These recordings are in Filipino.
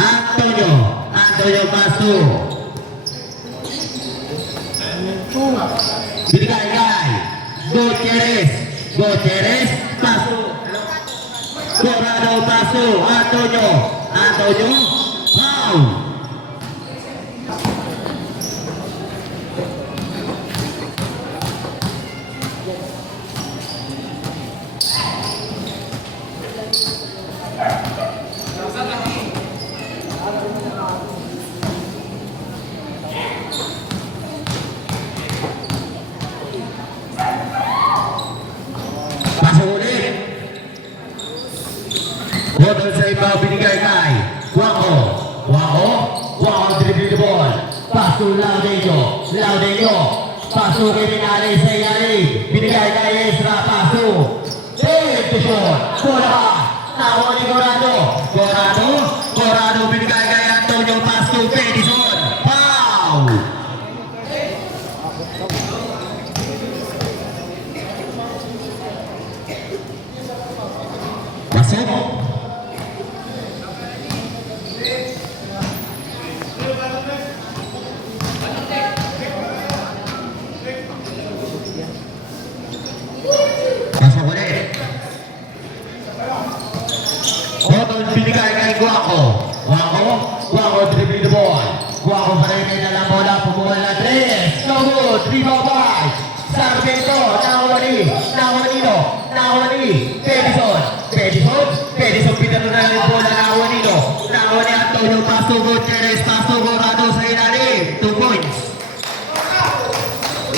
Antonio. Antonio paso. Binigay kay Gutierrez. Gutierrez paso. Corrado paso. Antonio. Antonio. Foul. Pasok ulit. Botol sa iba binigay kay Guaco. Guaco. Guaco dribble the ball. Paso Laudeño. Laudeño. Paso kay Minales sa ilalim. Binigay kay Ezra. Paso. To shot. Bola. Nawa ni Corrado. Corrado. Corrado binigay kay Antonio. Paso Pedison. Foul. Masuk. Masuk ulit. Botol binigay kay Guaco. Guaco. Guaco dribble the ball. Guaco pa rin may dalang bola. Pumuha na 3. No good. 3 by Sargento. Nawali. Nawalino. Nawali. Pedison. Pedison. Pedison pinalo na yung bola. Nawalino. Nawali Antonio. Paso Gutierrez. Paso Corrado sa ilalim. 2 points.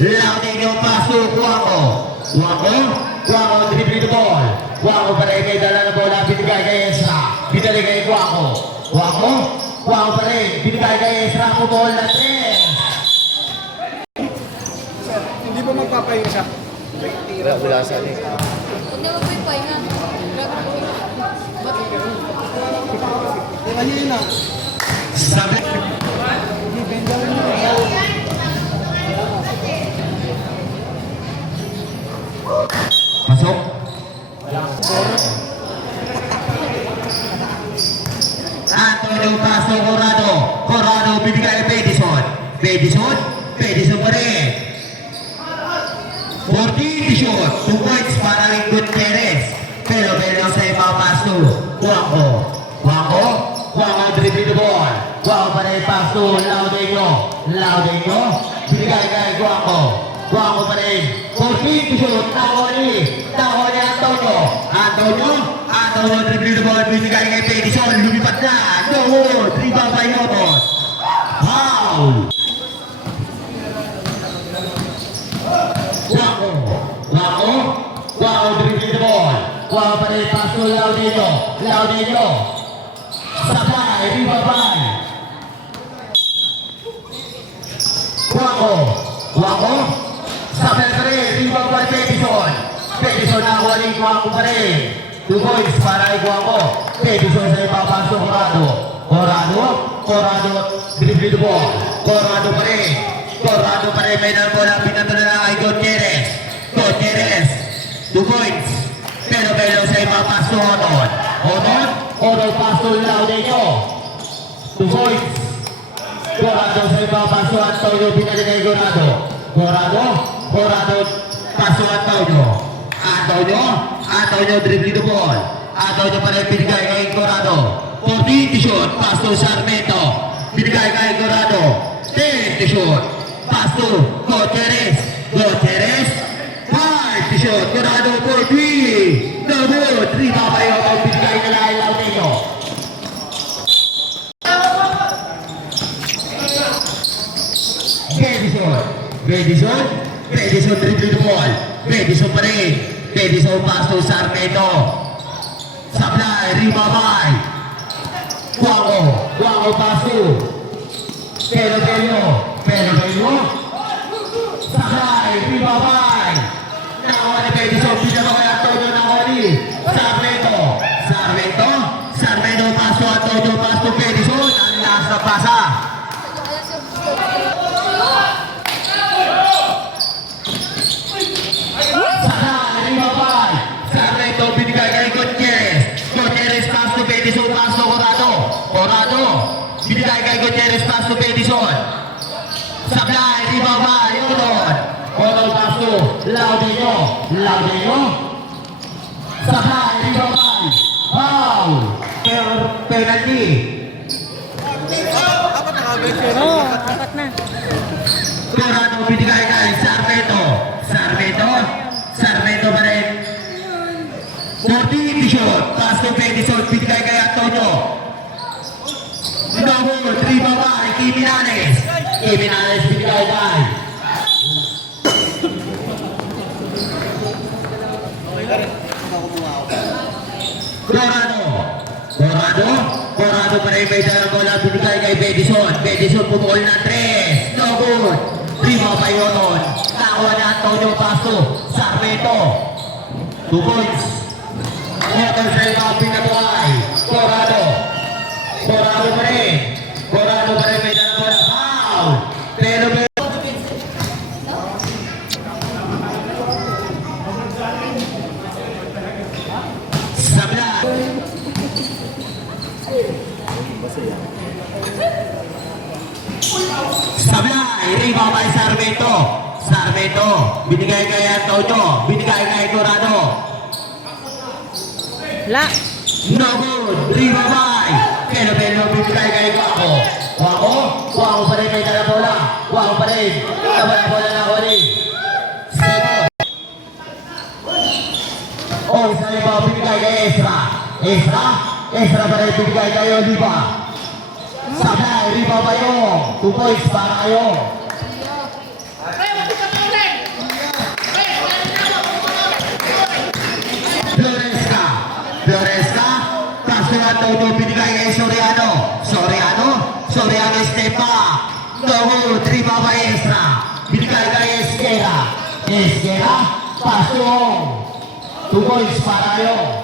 Laudeño. Paso Guaco. Guaco. Guaco dribble the ball. Guaco pa rin may dala ng bola. Binigay kay Ezra. Binali kay Guaco. Guaco. Guaco pa rin. Binigay kay Ezra. Pumuha na 3. Hindi ba magpapahinga siya? Wala sa akin. Hindi mo pa pahinga. Bakit? Ano yun ah? Sabi. Masuk. Antonio paso Corrado. Corrado binigay kay Pedison. Pedison. Pedison pa rin. 14 shot. 2 points para kay Gutierrez. Pero sa ibang paso. Guaco. Guaco. Guaco dribble the ball. Guaco pa rin paso. Laudeño. Laudeño. Binigay kay Guaco. Guaco pa rin. 14 shot. Nawali. Nawali Antonio. Antonio. Antonio dribble the ball. Binigay kay Pedison. Lumipat na. No good. 3 by Yotos. Foul. Guaco. Guaco. Guaco dribble the ball. Guaco pa rin paso Laudeño. Laudeño. Sabay. Ribabay. Guaco. Guaco. Sabay pa rin. Ribabay Pedison. Pedison na wali Guaco pa rin. 2 points para kay Guaco. Pedison sa ipapaso Corrado. Corrado. Corrado dribble the ball. Corrado pa rin. Corrado pa rin. May bola. Pinato na lang kay Gutierrez. Gutierrez. 2 points. Pero sa ipapaso Onon. Onon. Onon paso Laudeño. 2 points. Corrado sa ipapaso Antonio. Pinali kay Corrado. Corrado. Corrado paso Antonio. Antonio. Antonio dribble the ball. Antonio pa rin binigay kay Corrado. 14 shot. Paso Sarmiento. Binigay kay Corrado. 10 shot. Paso Gutierrez. Gutierrez. 5 shot. Corrado for 3. No good. 3 babayo. Binigay na lang Laudeño. Pedison. Pedison. Pedison dribble the ball. Pedison pa rin. Pedison paso Sarmiento. Sablay. Ribabay. Guaco. Guaco paso. Pero. Sablay. Ribabay. Nawali Pedison. Pinalo kay Antonio. Nawali. Sarmiento. Sarmiento. Sarmiento paso Antonio. Paso Pedison. Ang nasa pasa. Sarmiento binigay kay Gutierrez. Gutierrez paso Pedison paso Corrado. Corrado. Gutierrez pass to Edison. Sablay, rebound by Odon. Odon pass to Laudeño. Laudeño. Sablay, rebound by. Foul. Penalty. Dapat nakagay siya. Oo, apat na. Dorado binigay kay Sarmento. Sarmento pa rin. 40 shot. Pass to Edison. Binigay kay Antonio. Double, 3 babay, Kiminales. Kiminales binigay kay. Dorado pa rin may dalang bola binigay kay Bedison. Bedison pumukol na 3. No good. 3 babay Odon. Nakuha ni Antonio Pasto. Sarmento. 2 points. Motor sa ibang pinatuay. Dorado pa rin may dalang bola. Foul. Pero Sablay. Sablay, rebound by Sarmento. Binigay kay Antonio. Binigay kay Dorado. La. No good. Rebound by Pelo binigay kay Guaco pa rin may dalang bola. Guaco pa rin. Tabala bola na huli. Second. Sa iba binigay kay Ezra pa rin binigay kay Oliva. Sablay, rebound by Yung. 2 points para kayo. Floresca, paso Antonio binigay kay Soriano step back. No, 3 babay Ezra. Binigay kay Esquera, paso. 2 points para kayo.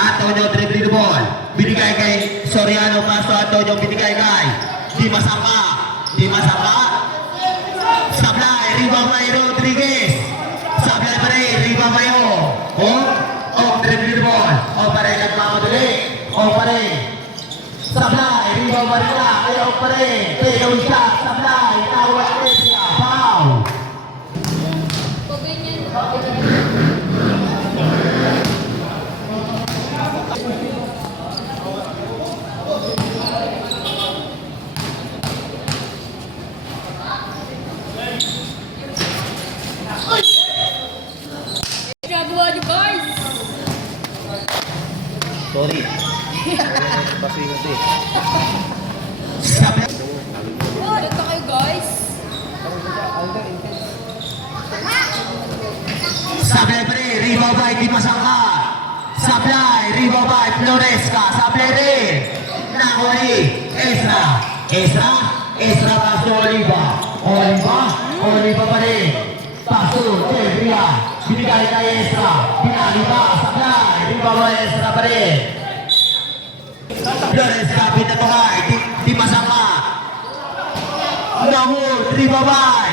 Antonio dribbling the ball. Binigay kay Soriano, paso Antonio binigay kay Di Masamba. Sablay, rebound by Rodriguez. Sablay pa rin, rebound by dribbling the ball. Pa rin, nagmamadali. Pa rin. Sablay, rebound pa rin na. Pa rin. Pero siya, Sablay, nawa siya. Foul. Pag ganyan, ginagawa niyo guys. Sorry. Kasi kasi. Sablay. Ito kayo guys. Sablay pa rin, rebound by Di Masamba. Sablay, rebound by Floresca. Sablay rin. Nahuli, Ezra paso Oliva pa rin. Paso, Jeffria. Binigay kay Ezra. Binaliba, Sablay. Rebound by Ezra pa rin. Floresca, pinatungay. Di Masamba. Nahuli, rebound by.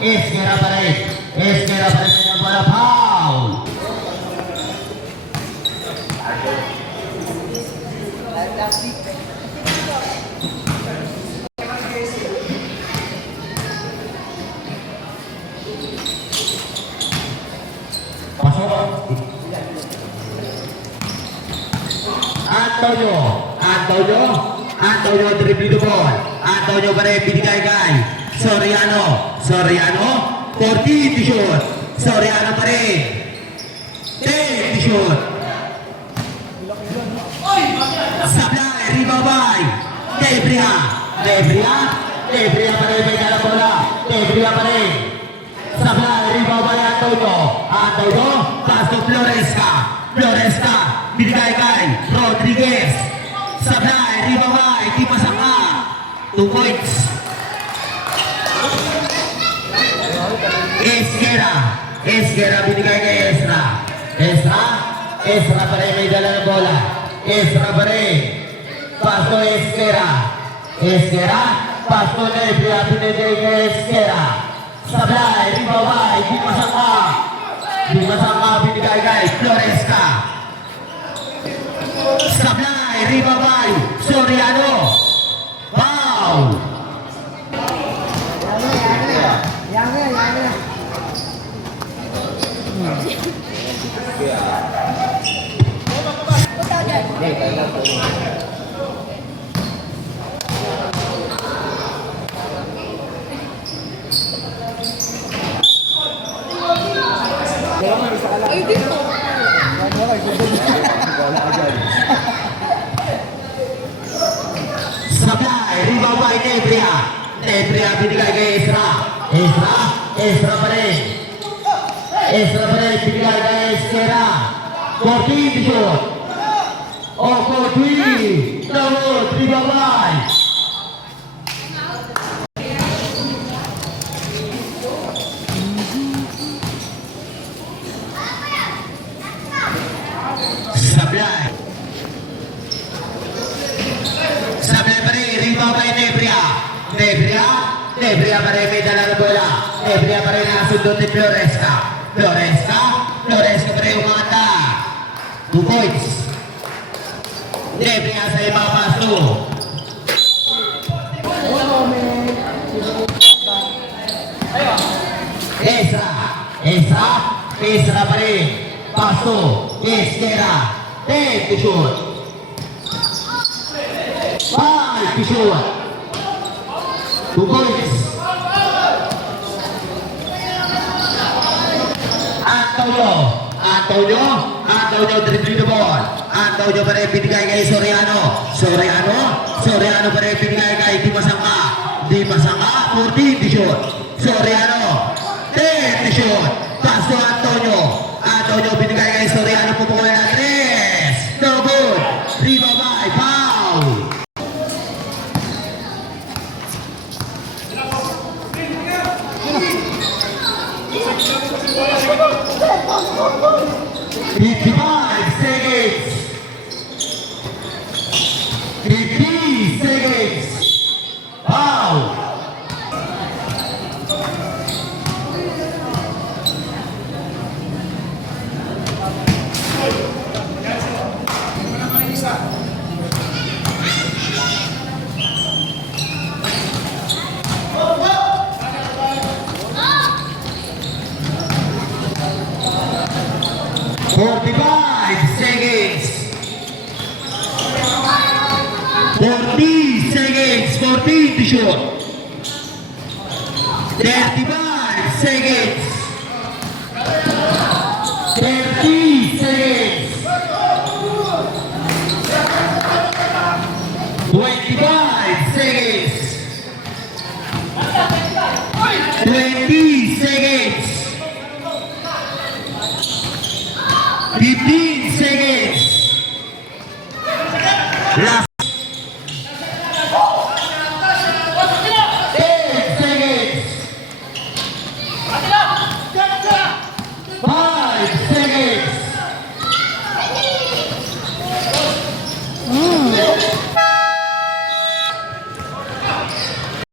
Esquera pa rin ng bola. Foul. Pasok. Antonio dribbling the ball. Antonio pa rin binigay kay Soriano, 40 shoot. Soriano pa rin. 10 shoot. Sablay, rebound by Debria pa rin may dalang bola. Debria pa rin. Sablay, rebound by Antonio, pass to Floresca, binigay kay Rodriguez. Sablay, rebound by Di Masamba. 2 points. Esquera binigay kay Ezra pa rin may dala ng bola. Extra pa rin. Pasto Esquera. Esquera. Pasto Nebria. Pinigay kay Esquera. Sablay. Ribabay. Di masama. Di masama. Pinigay kay Floresca. Sablay. Ribabay. Soriano. Foul. Ay, dito. Sablay. Ribabay. Nebria. Nebria. Pinigay kay Ezra. Ezra. Ezra pa rin. Ezra pa rin. Pinigay kay Esquera. Cortin. Shoot. Oh, Cortin. Tawad. Ribabay. Sablay. Sablay pa rin. Ribabay. Nebria. Nebria. Nebria pa rin. May dala na bola. Nebria pa rin nakasundot ni Floresca. Floresca. Floresca pa rin umata. 2 points. Nebria sa iba paso. Ezra. Ezra. Ezra pa rin. Paso. Esquera. 10 to shoot. 5 to shoot. 2 points. Antonio dribbling the ball. Antonio pa rin binigay kay Soriano. Soriano pa rin binigay kay Di Masanga. Di Masanga, 14 to shoot. Soriano, 10 to shoot. Pass to Antonio binigay kay Soriano, pupukulan na 3. No good. Ribabay, foul. Fifty-five seconds. 50 seconds. Foul. Forty-five seconds. 40 seconds. 14 to shoot. 35 seconds. 30 seconds. 25 seconds. 20 seconds. 15